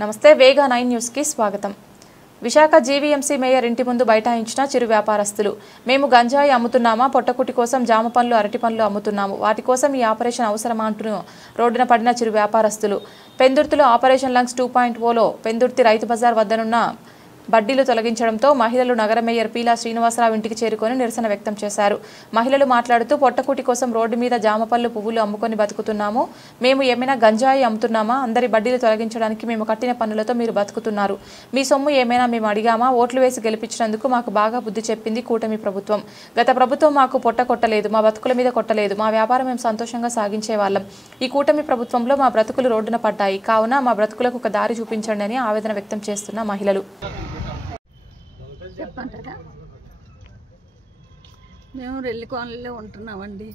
నమస్తే వేగా 9 న్యూస్ కి స్వాగతం। విశాఖ జీవీఎంసీ మేయర్ ఇంటి ముందు బైఠాయించిన చిరు వ్యాపారస్తులు మేము గంజాయి అమ్ముతున్నామా, పొట్టకుటి కోసం జామ పండ్లు, అరటి పండ్లు అమ్ముతున్నాము, వాటి కోసం ఈ ఆపరేషన్ అవసరమా అంటూ రోడ్డున పడిన చిరు వ్యాపారస్తులు పెందుర్తిలో ఆపరేషన్ లంగ్స్ 2.0లో పెందుర్తి రైతు బజార్ వద్దనున్న బడ్డీలు తొలగించడంతో మహిళలు నగర మేయర్ పీలా శ్రీనివాసరావు ఇంటికి చేరుకొని నిరసన వ్యక్తం చేశారు। మహిళలు మాట్లాడుతూ పొట్టకుటి కోసం రోడ్డు మీద జామపళ్ళు పువ్వులు అమ్ముకొని బతుకుతున్నాము, మేము ఏమైనా గంజాయి అమ్ముతున్నామా, అందరి బడ్డీలు తొలగించడానికి మేము కట్టిన పన్నులతో మీరు బతుకుతున్నారు, మీ సొమ్ము ఏమైనా మేము అడిగామా, ఓట్లు వేసి గెలిపించినందుకు మాకు బాగా బుద్ధి చెప్పింది కూటమి ప్రభుత్వం। గత ప్రభుత్వం మాకు పొట్ట కొట్టలేదు, మా బతుకుల మీద కొట్టలేదు, మా వ్యాపారం మేము సంతోషంగా సాగించే వాళ్ళం, ఈ కూటమి ప్రభుత్వంలో మా బ్రతుకులు రోడ్డున పడ్డాయి, కావున మా బ్రతుకులకు ఒక దారి చూపించండి అని ఆవేదన వ్యక్తం చేస్తున్న మహిళలు। చెప్పంటారా? మేము రెల్లి కోనలో ఉంటున్నామండి।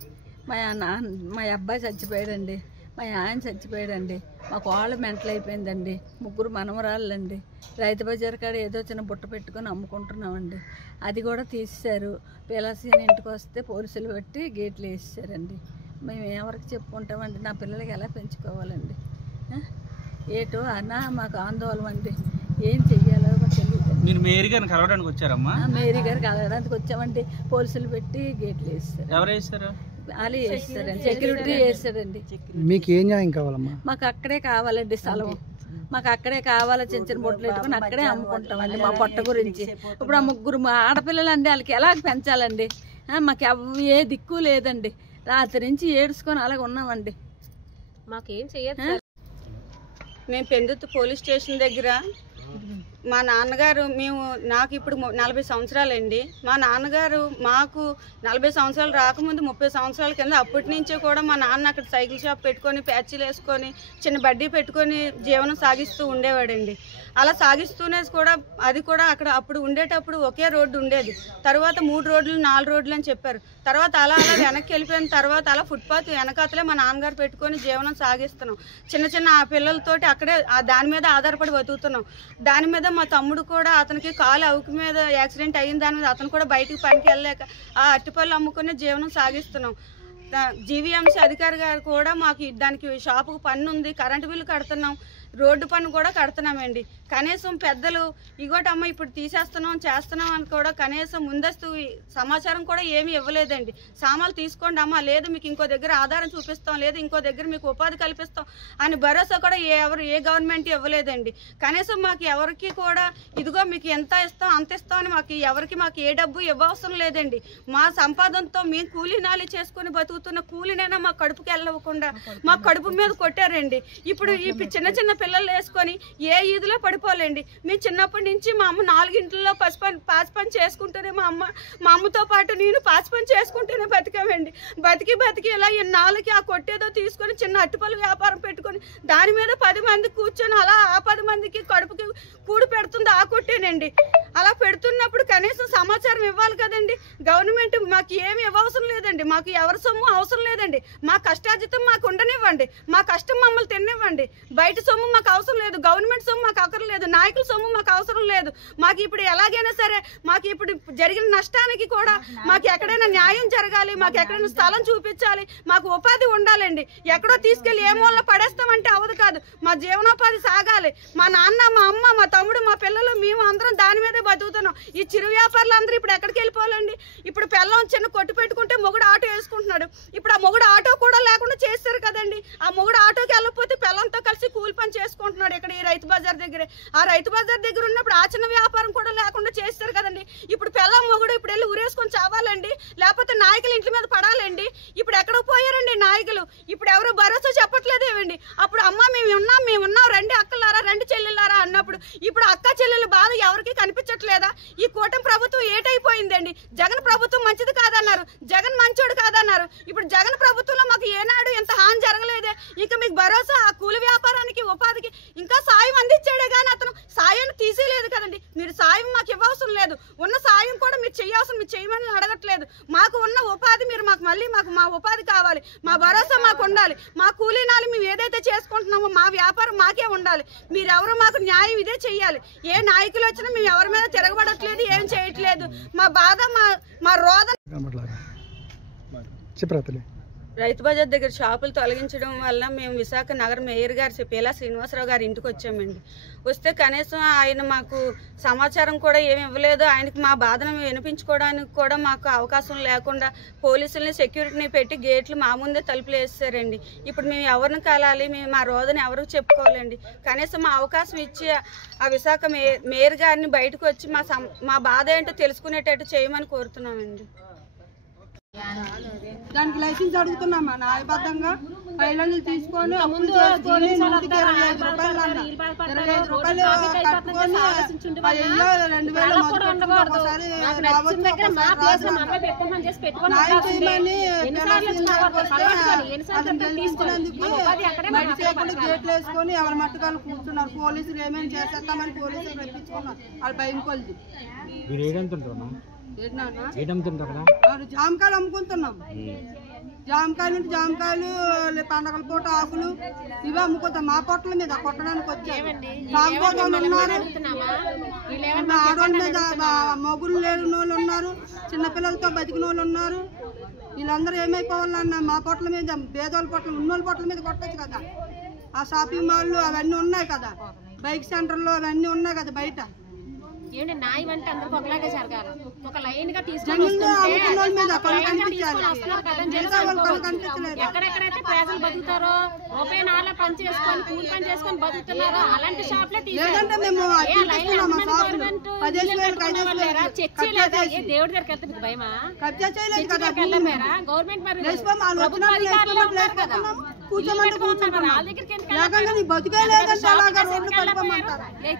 మా అబ్బాయి చచ్చిపోయాడండి, మా ఆయన చచ్చిపోయాడండి, మా కోళ్ళ మెంటలు అయిపోయిందండి, ముగ్గురు మనమరాళ్ళండి। రైతు బజార్ కాడ ఏదో చిన్న బుట్ట పెట్టుకొని అమ్ముకుంటున్నామండి, అది కూడా తీసేశారు। పిల్లసీని ఇంటికి వస్తే పోలీసులు పెట్టి గేట్లు వేసేసారండి। మేము ఎవరికి చెప్పుకుంటామండి, నా పిల్లలకి ఎలా పెంచుకోవాలండి? ఏటో అన్నా మాకు ఆందోళన అండి, ఏం చెయ్యాలో తెలియదు। మీరు మేరీ గారిని కలవడానికి వచ్చారమ్మా? మేరీ గారు కలవడానికి వచ్చామండి, పోలీసులు పెట్టి గేట్లు వేస్తారు। ఎవరు వేస్తారు? వాళ్ళు వేస్తారండి, సెక్యూరిటీ వేస్తారండి। మీకు ఏ న్యాయం కావాలమ్మా? మాకు అక్కడే కావాలండి స్థలం, మాకు అక్కడే కావాలి, చిన్న చిన్న బొట్లు పెట్టుకుని అక్కడే అమ్ముకుంటామండి మా పొట్ట గురించి। ఇప్పుడు ఆ ముగ్గురు మా ఆడపిల్లలు అండి, వాళ్ళకి ఎలా పెంచాలండి? మాకు ఏ దిక్కు లేదండి, రాత్రి నుంచి ఏడుచుకొని అలాగ ఉన్నామండి, మాకేం చెయ్యదు। మేము పెందుర్తి పోలీస్ స్టేషన్ దగ్గర మా నాన్నగారు, నాకు ఇప్పుడు 40 సంవత్సరాలండి, మా నాన్నగారు మాకు 40 సంవత్సరాలు రాకముందు 30 సంవత్సరాల కింద అప్పటి నుంచే కూడా మా నాన్న అక్కడ సైకిల్ షాప్ పెట్టుకొని ప్యాచీలు వేసుకొని చిన్న బడ్డీ పెట్టుకొని జీవనం సాగిస్తూ ఉండేవాడండి। అలా సాగిస్తూనే కూడా అది కూడా అప్పుడు ఉండేటప్పుడు ఒకే రోడ్డు ఉండేది, తర్వాత 3 రోడ్లు 4 రోడ్లు అని చెప్పారు, తర్వాత అలా వెనక్కి వెళ్ళిపోయిన తర్వాత అలా ఫుట్పాత్ వెనకాతలే మా నాన్నగారు పెట్టుకొని జీవనం సాగిస్తున్నాం। చిన్న చిన్న ఆ పిల్లలతోటి అక్కడే దాని మీద ఆధారపడి బతుకుతున్నాం। దాని మీద మా తమ్ముడు కూడా, అతనికి కాలు అవుకు మీద యాక్సిడెంట్ అయిన దాని మీద అతను కూడా బయటికి పనికి వెళ్ళలేక ఆ అరటిపళ్ళు అమ్ముకునే జీవనం సాగిస్తున్నాం। జీవీఎంసీ అధికారి గారు కూడా మాకు దానికి షాపుకు పన్ను ఉంది, కరెంటు బిల్లు కడుతున్నాం, రోడ్డు పన్ను కూడా కడుతున్నామండి। కనీసం పెద్దలు ఇగోటమ్మ ఇప్పుడు తీసేస్తున్నాం చేస్తున్నాం అని కూడా కనీసం ముందస్తు సమాచారం కూడా ఏమీ ఇవ్వలేదండి। సామాన్లు తీసుకోండి అమ్మ, లేదు మీకు ఇంకో దగ్గర ఆధారం చూపిస్తాం, లేదు ఇంకో దగ్గర మీకు ఉపాధి కల్పిస్తాం అని భరోసా కూడా ఏ గవర్నమెంట్ ఇవ్వలేదండి। కనీసం మాకు ఎవరికి కూడా ఇదిగో మీకు ఎంత ఇస్తాం అంత ఇస్తాం అని మాకు ఏ డబ్బు ఇవ్వవసరం లేదండి। మా సంపాదనతో మేము కూలీనాలి చేసుకుని బతుకుతున్న కూలీనైనా మా కడుపుకి వెళ్ళకుండా మా కడుపు మీద కొట్టారండి। ఇప్పుడు ఈ చిన్న చిన్న పిల్లలు వేసుకొని ఏ ఈదులో పడిపోలేండి। మేము చిన్నప్పటి నుంచి మా అమ్మ 4 ఇంట్లో పాచి పని చేసుకుంటూనే మా అమ్మతో పాటు నేను పాచి పని చేసుకుంటూనే బతికామండి। బతికి ఇలా ఇన్నాళ్ళకి ఆ కొట్టేదో తీసుకొని చిన్న అట్టుపల్లి వ్యాపారం పెట్టుకొని దాని మీద 10 మంది కూర్చొని అలా ఆ 10 మందికి కడుపుకి కూడు పెడుతుంది ఆ కొట్టేనండి। అలా పెడుతున్నప్పుడు కనీసం సమాచారం ఇవ్వాలి కదండి గవర్నమెంట్। మాకు ఏమి ఇవ్వవసరం లేదండి, మాకు ఎవరి సొమ్ము అవసరం లేదండి, మా కష్టార్జితం మాకు ఉండనివ్వండి, మా కష్టం మమ్మల్ని తినివ్వండి, బయట సొమ్ము మాకు అవసరం లేదు, గవర్నమెంట్ సొమ్ము మాకు అవసరం లేదు, నాయకుల సొమ్ము మాకు అవసరం లేదు। మాకు ఇప్పుడు ఎలాగైనా సరే మాకు ఇప్పుడు జరిగిన నష్టానికి కూడా మాకు ఎక్కడైనా న్యాయం జరగాలి, మాకు ఎక్కడైనా స్థలం చూపించాలి, మాకు ఉపాధి ఉండాలండి। ఎక్కడో తీసుకెళ్లి ఏ మూలలో పడేస్తామంటే అవదు కాదు, మా జీవనోపాధి సాగాలి। మా నాన్న, మా అమ్మ, మా తమ్ముడు, మా పిల్లలు మేము అందరం దాని మీదే బతుకుతున్నాం। ఈ చిరు వ్యాపారులు అందరూ ఇప్పుడు ఎక్కడికి వెళ్ళిపోవాలండి? ఇప్పుడు పిల్లం చిన్న కొట్టు పెట్టుకుంటే మొగుడు ఆటో వేసుకుంటున్నాడు, ఇప్పుడు ఆ మొగుడు ఆటో కూడా లేకుండా చేస్తారు కదండి। ఆ మొగుడు ఆటోకి వెళ్ళకపోతే పిల్లంతో కలిసి కూలి పని చేసుకుంటున్నాడు ఇక్కడ ఈ రైతు బజార్ దగ్గరే। ఆ రైతు బజార్ దగ్గర ఉన్నప్పుడు ఆ చిన్న వ్యాపారం కూడా లేకుండా చేస్తారు కదండి। ఇప్పుడు పిల్లం మొగుడు ఇప్పుడు వెళ్ళి ఊరేసుకొని చావాలండి, లేకపోతే నాయకులు ఇంటి మీద పడాలండి। ఇప్పుడు ఎక్కడికి పోయారండి నాయకులు? ఇప్పుడు ఎవరు భరోసా చెప్పట్లేదేమండి? అప్పుడు అమ్మ మేము ఉన్నాం రండి అక్కలారా, రండి చెల్లెళ్ళారా అన్నప్పుడు ఇప్పుడు అక్క చెల్లెలు బాధ ఎవరికి కనిపించట్లేదా? ఈ కూటమి ప్రభుత్వం ఏటైపోయిందండి? జగన్ ప్రభుత్వం మంచిది కాదన్నారు, జగన్ మంచోడు కాదన్నారు, ఇప్పుడు జగన్ ప్రభుత్వంలో మాకు ఏనాడు ఎంత హాని జరగలేదే, ఇక మీకు భరోసా ఆ కూలి వ్యాపారానికి ఉపాధికి ఇంకా సాయం అందించాడే కానీ అతను సాయాన్ని తీసేయలేదు కదండి। మీరు సాయం మాకు ఇవ్వవసరం లేదు, ఉన్న సాయం కూడా మీరు చేయమని అడగట్లేదు, మాకు ఉన్న ఉపాధి మీరు మాకు మా ఉపాధి కావాలి, మా భరోసా మాకు ఉండాలి, మా కూలీనాలు మేము ఏదైతే చేసుకుంటున్నామో మా వ్యాపారం మాకే ఉండాలి, మీరెవరు మాకు న్యాయం ఇదే చెయ్యాలి। ఏ నాయకులు వచ్చినా మేము ఎవరి మీద తిరగబడట్లేదు, ఏం చేయట్లేదు, మా బాధ మా రోదన చెప్పరా? రైతు బజార్ దగ్గర షాపులు తొలగించడం వల్ల మేము విశాఖ నగర మేయర్ గారు పేలా శ్రీనివాసరావు గారి ఇంటికి వచ్చామండి. వస్తే కనీసం ఆయన మాకు సమాచారం కూడా ఏమి ఇవ్వలేదు. ఆయనకి మా బాధను వినిపించుకోవడానికి కూడా మాకు అవకాశం లేకుండా పోలీసుల్ని సెక్యూరిటీని పెట్టి గేట్లు మా ముందే తలుపులు వేసేసారండి. ఇప్పుడు మేము ఎవరిని కలాలి, మేము మా రోజుని ఎవరికి చెప్పుకోవాలండి. కనీసం మా అవకాశం ఇచ్చి ఆ విశాఖ మేయర్ గారిని బయటకు వచ్చి మా బాధ ఏంటో తెలుసుకునేటట్టు చేయమని కోరుతున్నామండి. దానికి లైసెన్స్ అడుగుతున్నామా న్యాయబద్ధంగా పైలలు తీసుకొని అప్పులు చేసుకొని 25 రూపాయలు అన్న 25 రూపాయలు కట్టుకొని 2000 ఒకసారి న్యాయం చేయమని గేట్లు వేసుకొని ఎవరి మట్టుకాలు కూర్చున్నారు. పోలీసులు ఏమేమి చేసేస్తామని పోలీసులు రప్పించుకున్నారు. వాళ్ళు భయం కొలిది జామకాయలు అమ్ముకుంటున్నాం. జామకాయలు ఉంటే జామకాయలు, పండగల పూట ఆకులు ఇవి అమ్ముకుంటాం. మా పొట్టల మీద కొట్టడానికి వచ్చారు. కాకపోతే ఉన్నారు, ఆడవాళ్ళ మీద మొగుళ్ళు లేని వాళ్ళు ఉన్నారు, చిన్నపిల్లలతో బతికిన వాళ్ళు ఉన్నారు. వీళ్ళందరూ ఏమైపోవాలన్నా మా పొట్టల మీద, పేదోళ్ళ పొట్టలు ఉన్నోళ్ళ పొట్టల మీద కొట్టచ్చు కదా. ఆ షాపింగ్ మాల్లు అవన్నీ ఉన్నాయి కదా, బైక్ సెంటర్లు అవన్నీ ఉన్నాయి కదా బయట. ఏంటి న్యాయం అంటే అందరికి ఒకలాగే జరగాలి. ఒక లైన్ గా ఎక్కడెక్కడైతే ప్రజలు బతుకుతారో రూపాయి నాలుగు పని చేసుకొని కూలి పని చేసుకొని బతుకుతున్నారో అలాంటి షాప్లే చర్చి లేదా దేవుడి దగ్గరికి వెళ్తే మీకు భయమా? వెళ్ళమేరా గవర్నమెంట్ మరి ప్రభుత్వ అధికారులు ఉన్నారు కదా,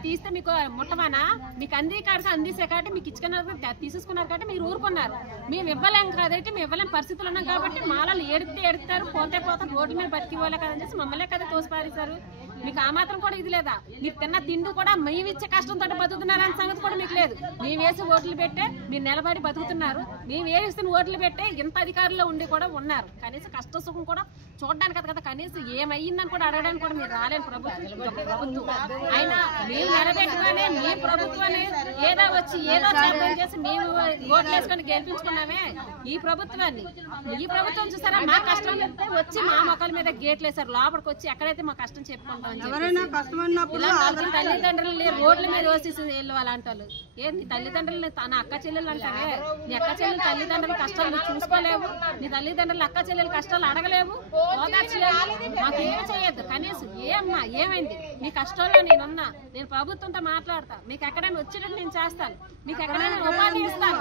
తీస్తే మీకు ముట్టమనా? మీకు అందిసే కాబట్టి మీకు ఇచ్చుకున్నారు తీసేసుకున్నారు కాబట్టి మీరు ఊరుకున్నారు. మేము ఇవ్వలేం కాబట్టి మేము ఇవ్వలేం పరిస్థితులు ఉన్నాం కాబట్టి మాలలు ఏడుతారు, పోతే రోడ్ల మీద బతికివ్వలే కదని చేసి మమ్మల్ని కదా తోసిపారేశారు. మీకు ఆ మాత్రం కూడా ఇది లేదా? మీరు తిన్న తిండి కూడా మేము ఇచ్చే కష్టంతో బతుకుతున్నారు అనే సంగతి కూడా మీకు లేదు. మేము వేసి ఓట్లు పెట్టే మీరు నిలబడి బతుకుతున్నారు. మేము వేసిన ఓట్లు పెట్టే ఇంత అధికారుల్లో ఉండి కూడా ఉన్నారు. కనీసం కష్ట సుఖం కూడా చూడడానికి కదా, కనీసం ఏమయ్యిందని కూడా అడగడానికి కూడా మీరు రాలేని ప్రభుత్వం అయినా మేము నిలబెట్టుగానే మీ ప్రభుత్వాన్ని ఏదో వచ్చి ఏదో చేసి మేము ఓట్లు వేసుకొని గెలిపించుకున్నామే ఈ ప్రభుత్వాన్ని. ఈ ప్రభుత్వం చూసారా మా కష్టం వచ్చి మా మొక్కల మీద గేట్లు వేసారు. లోపలికి వచ్చి ఎక్కడైతే మా కష్టం చెప్పుకుంటాం తల్లిదండ్రులు రోడ్ల మీద వేసేసి వెళ్ళు అలాంటి వాళ్ళు. నీ తల్లిదండ్రులు తన అక్క చెల్లెలు అంటారే, నీ అక్క చెల్లెలు తల్లిదండ్రుల కష్టాలు చూసుకోలేవు, నీ తల్లిదండ్రుల అక్క చెల్లెల కష్టాలు అడగలేవు, ఓదార్చలేవు, మాకు ఏం చేయొద్దు. కనీసం ఏమ్మా ఏమైంది మీ కష్టంలో నేనున్నా, నేను ప్రభుత్వంతో మాట్లాడతా, మీకు ఎక్కడైనా వచ్చినట్టు నేను చేస్తాను, మీకు ఎక్కడైనా ఉపాధి ఇస్తాను.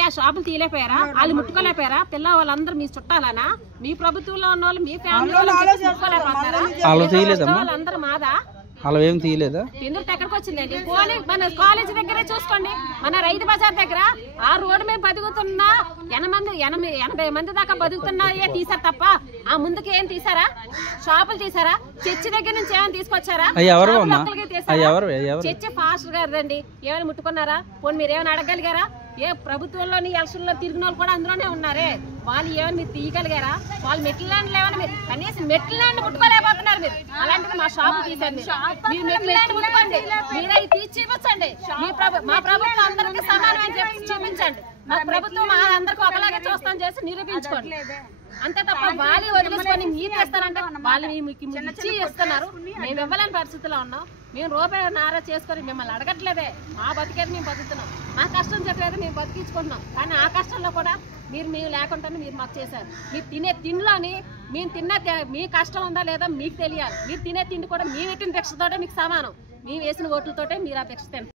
ఏ షాపులు తీయలేకపోయారా? వాళ్ళు ముట్టుకోలేకపోయారా? పిల్ల వాళ్ళందరూ మీ చుట్టాలనా? మీ ప్రభుత్వంలో ఉన్న వాళ్ళు మీ ఫ్యామిలీ వాళ్ళందరూ మాదా? అలా ఏం తీయలేదా? ఎందుకు ఎక్కడికి వచ్చిందండి? పోనీ మన కాలేజ్ దగ్గరే చూసుకోండి, మన రైతు బజార్ దగ్గర ఆ రోడ్డు మీద బతుకుతున్నా 80 మంది దాకా బతుకుతున్నాయే తీసారు తప్ప ఆ ముందుకు ఏం తీసారా? షాపులు తీసారా? చర్చి దగ్గర నుంచి ఏమైనా తీసుకొచ్చారా? చర్చి ఫాస్ట్ గారిదండి, ఏమైనా ముట్టుకున్నారా? పోనీ మీరు ఏమైనా అడగలిగారా? ఏ ప్రభుత్వంలోని ఎలక్షన్ లో తిరిగిన వాళ్ళు కూడా అందులోనే ఉన్నారే, వాళ్ళు ఏమైనా మీరు తీయగలిగారా? వాళ్ళు మెట్ల ల్యాండ్లు ఏమైనా మీరు కనీసం మెట్ల ల్యాండ్ ముట్టుకోలేకపోతున్నారు మీరు. అలాంటిది మా షాపు తీసండి, మీరు మెట్ల ల్యాండ్ ముట్టుకోండి, మీరు అవి తీసి చూపించండి. మా ప్రభుత్వం అందరికీ సమానమని చెప్పి చూపించండి. మా ప్రభుత్వం మా అందరికీ ఒకలాగే చూస్తాం చేసి నిరూపించుకోండి. అంతే తప్ప వాళ్ళు వదిలేసుకొని మీరు చేస్తారంటే వాళ్ళు మీకు ఇచ్చి ఇస్తున్నారు. మేము ఇవ్వలేని పరిస్థితిలో ఉన్నాం. మేము రూపాయి నారా చేసుకొని మిమ్మల్ని అడగట్లేదే, మా బతికేది మేము బతుకుతున్నాం, మా కష్టం చెప్పేది మేము బతికించుకుంటున్నాం. కానీ ఆ కష్టంలో కూడా మేము లేకుండానే మీరు మాకు చేశారు. మీరు తినే తిండిలోని మేము మీ కష్టం ఉందా లేదా మీకు తెలియాలి. మీరు తినే తిండి కూడా మేము పెట్టిన భిక్షతోటే మీకు సమానం, మేము వేసిన ఓట్లతోటే మీరు ఆ భిక్ష తింటారు.